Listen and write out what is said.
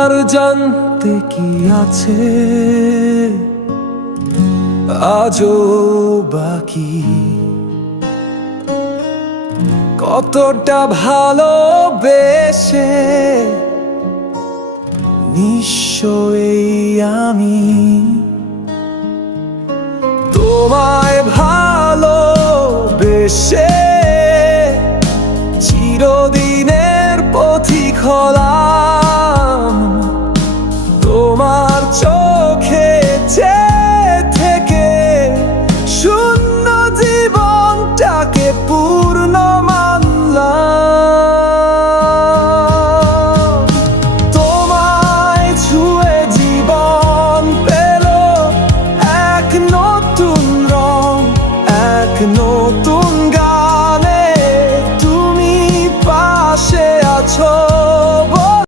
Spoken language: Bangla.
আর জানতে কি আছে আজও বাকি, কতটা ভালোবেসে নিশ্চয়ই আমি তোমায় ভালোবেসে